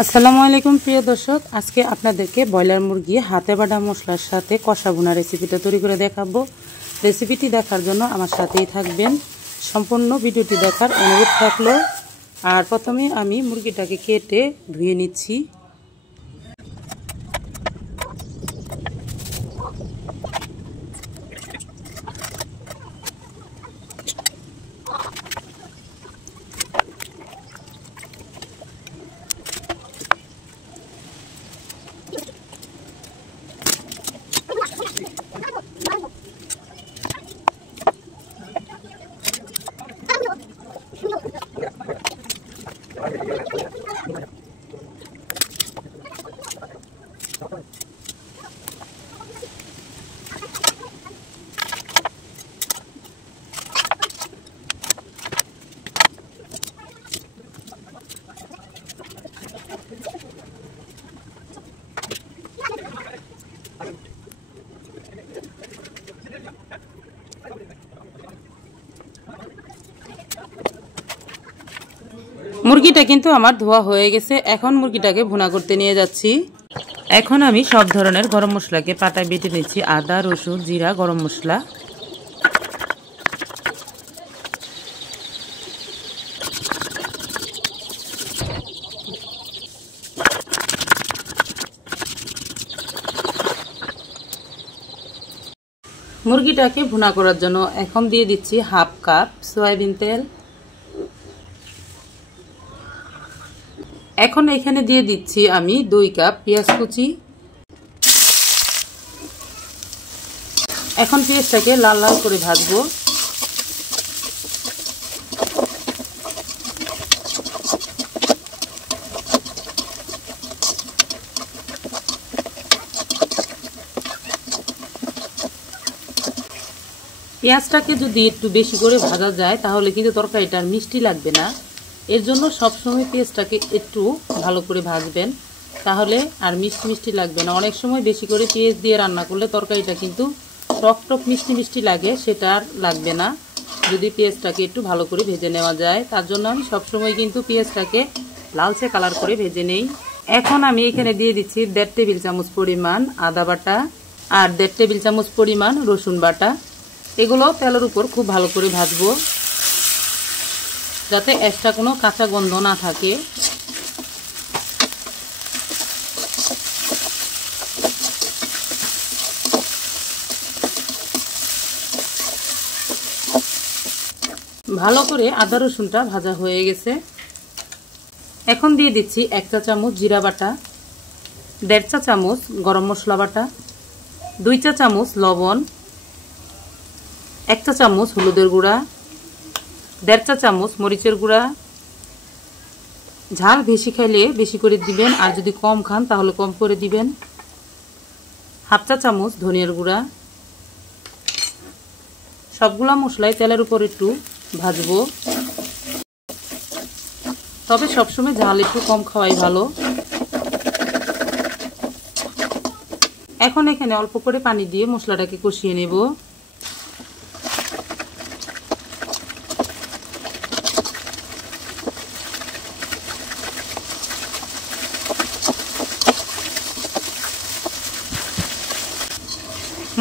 আসসালামু আলাইকুম প্রিয় দর্শক, আজকে আপনাদেরকে ব্রয়লার মুরগি হাতে বাটা মশলার সাথে কষা ভুনা রেসিপিটা তৈরি করে দেখাবো। রেসিপিটি দেখার জন্য আমার সাথেই থাকবেন, সম্পূর্ণ ভিডিওটি দেখার অনুরোধ থাকলো। আর প্রথমে আমি মুরগিটাকে কেটে ধুয়ে নিচ্ছি। মুরগিটা কিন্তু আমার ধোয়া হয়ে গেছে। এখন মুরগিটাকে ভুনা করতে নিয়ে যাচ্ছি। এখন আমি সব ধরনের গরম মশলাকে পাটায় বেটে নিচ্ছি, আদা, রসুন, জিরা, গরম মশলা। মুরগিটাকে ভুনা করার জন্য এখন দিয়ে দিচ্ছি হাফ কাপ সয়াবিন তেল। এখন এখানে দিয়ে দিচ্ছি আমি 2 কাপ পেঁয়াজ কুচি। এখন পেঁয়াজটাকে লাল লাল করে ভাজবো। পেঁয়াজটাকে যদি একটু বেশি করে ভাজা যায় তাহলে কিন্তু তরকারিটা মিষ্টি লাগবে না। এর জন্য সবসময় পেঁয়াজটাকে একটু ভালো করে ভাজবেন, তাহলে আর মিষ্টি মিষ্টি লাগবে না। অনেক সময় বেশি করে পেঁয়াজ দিয়ে রান্না করলে তরকারিটা কিন্তু টক টক মিষ্টি মিষ্টি লাগে, সেটা আর লাগবে না যদি পেঁয়াজটাকে একটু ভালো করে ভেজে নেওয়া যায়। তার জন্য আমি সবসময় কিন্তু পেঁয়াজটাকে লালচে কালার করে ভেজে নেই। এখন আমি এখানে দিয়ে দিচ্ছি 1.5 টেবিল চামচ পরিমাণ আদা বাটা আর 1.5 টেবিল চামচ পরিমাণ রসুন বাটা। এগুলো তেলের উপর খুব ভালো করে ভাজবো যাতে এক্সট্রা কোনো কাঁচা গন্ধ না থাকে। ভালো করে আদা রসুনটা ভাজা হয়ে গেছে। এখন দিয়ে দিচ্ছি 1 চা চামচ জিরা বাটা, 1.5 চা চামচ গরম মশলা বাটা, 2 চা চামচ লবণ, 1 চা চামচ হলুদের গুঁড়া, 1.5 চা চামচ মরিচের গুঁড়া। ঝাল বেশি খাইলে বেশি করে দিবেন, আর যদি কম খান তাহলে কম করে দিবেন। হাফ চা চামচ ধনিয়ার গুঁড়া। সবগুলা মশলাই তেলের উপর একটু ভাজবো, তবে সবসময় ঝাল একটু কম খাওয়াই ভালো। এখন এখানে অল্প করে পানি দিয়ে মশলাটাকে কষিয়ে নেব।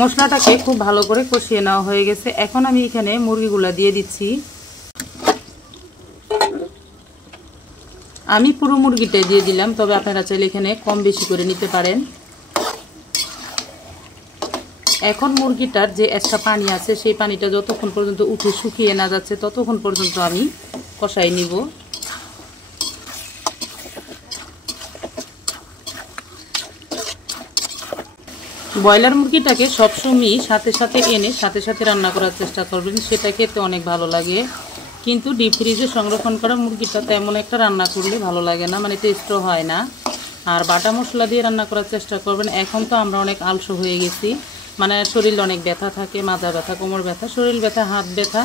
মশলাটাকে খুব ভালো করে কষিয়ে নেওয়া হয়ে গেছে। এখন আমি এখানে মুরগিগুলা দিয়ে দিচ্ছি। আমি পুরো মুরগিটাই দিয়ে দিলাম, তবে আপনারা চাইলে এখানে কম বেশি করে নিতে পারেন। এখন মুরগিটার যে এক্সট্রা পানি আছে সেই পানিটা যতক্ষণ পর্যন্ত উঠে শুকিয়ে না যাচ্ছে ততক্ষণ পর্যন্ত আমি কষাই নিব। ব্রয়লার মুরগিটাকে সবসময় সাথে সাথে এনে সাথে সাথে রান্না করার চেষ্টা করবেন, সেটা খেতে অনেক ভালো লাগে। কিন্তু ডিপ ফ্রিজে সংরক্ষণ করা মুরগিটা তেমন একটা রান্না করলে ভালো লাগে না, মানে টেস্টও হয় না। আর বাটা মশলা দিয়ে রান্না করার চেষ্টা করবেন। এখন তো আমরা অনেক আলসো হয়ে গেছি, মানে শরীরে অনেক ব্যথা থাকে, মাজা ব্যথা, কোমর ব্যথা, শরীর ব্যথা, হাত ব্যথা।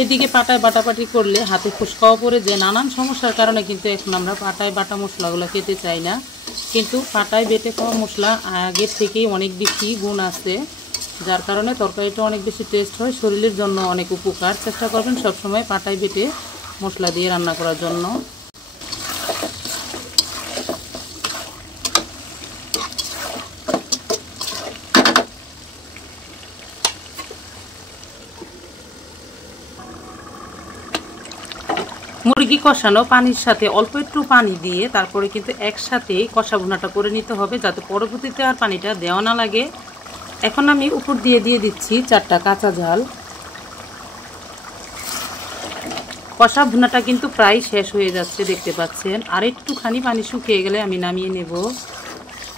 এদিকে পাটায় বাটাবাটি করলে হাতে ফুসকাও পড়ে যায়। নানান সমস্যার কারণে কিন্তু এখন আমরা পাটায় বাটা মশলাগুলো খেতে চাই না। কিন্তু পাটায় বেটে খাওয়া মশলা আগের থেকেই অনেক বেশি গুণ আছে, যার কারণে তরকারিটা অনেক বেশি টেস্ট হয়, শরীরের জন্য অনেক উপকার। চেষ্টা করবেন সব সময় পাটায় বেটে মশলা দিয়ে রান্না করার জন্য। মুরগি কষানো পানির সাথে অল্প একটু পানি দিয়ে তারপরে কিন্তু একসাথে কষা ভুনাটা করে নিতে হবে, যাতে পরবর্তীতে আর পানিটা দেওয়া না লাগে। এখন আমি উপর দিয়ে দিচ্ছি 4টা কাঁচা ঝাল। কষা ভুনাটা কিন্তু প্রায় শেষ হয়ে যাচ্ছে, দেখতে পাচ্ছেন। আর একটুখানি পানি শুকিয়ে গেলে আমি নামিয়ে নেব।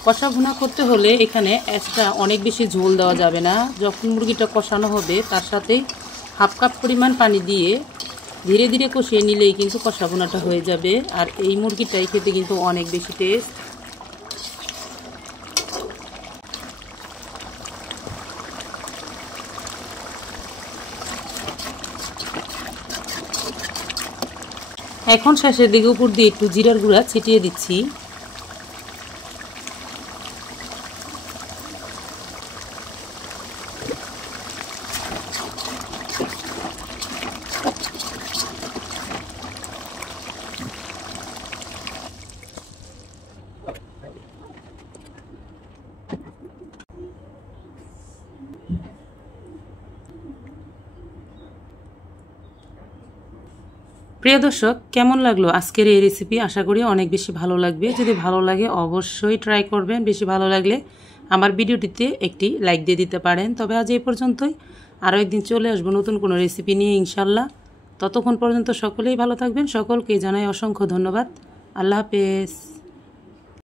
কষা ভুনা করতে হলে এখানে এক্সট্রা অনেক বেশি ঝোল দেওয়া যাবে না। যখন মুরগিটা কষানো হবে তার সাথেই হাফ কাপ পরিমাণ পানি দিয়ে ধীরে ধীরে কষিয়ে নিলেই কিন্তু কষা ভুনাটা হয়ে যাবে। আর এই মুরগিটাই খেতে কিন্তু অনেক বেশি টেস্ট। এখন শেষের দিকে উপর দিয়ে একটু জিরার গুঁড়া ছিটিয়ে দিচ্ছি। প্রিয় দর্শক, কেমন লাগলো আজকের এই রেসিপি? আশা করি অনেক বেশি ভালো লাগবে। যদি ভালো লাগে অবশ্যই ট্রাই করবেন। বেশি ভালো লাগলে আমার ভিডিওটিতে একটি লাইক দিয়ে দিতে পারেন। তবে আজ এই পর্যন্তই। আরও একদিন চলে আসবো নতুন কোনো রেসিপি নিয়ে ইনশাল্লাহ। ততক্ষণ পর্যন্ত সকলেই ভালো থাকবেন। সকলকে জানাই অসংখ্য ধন্যবাদ। আল্লাহ হাফেজ।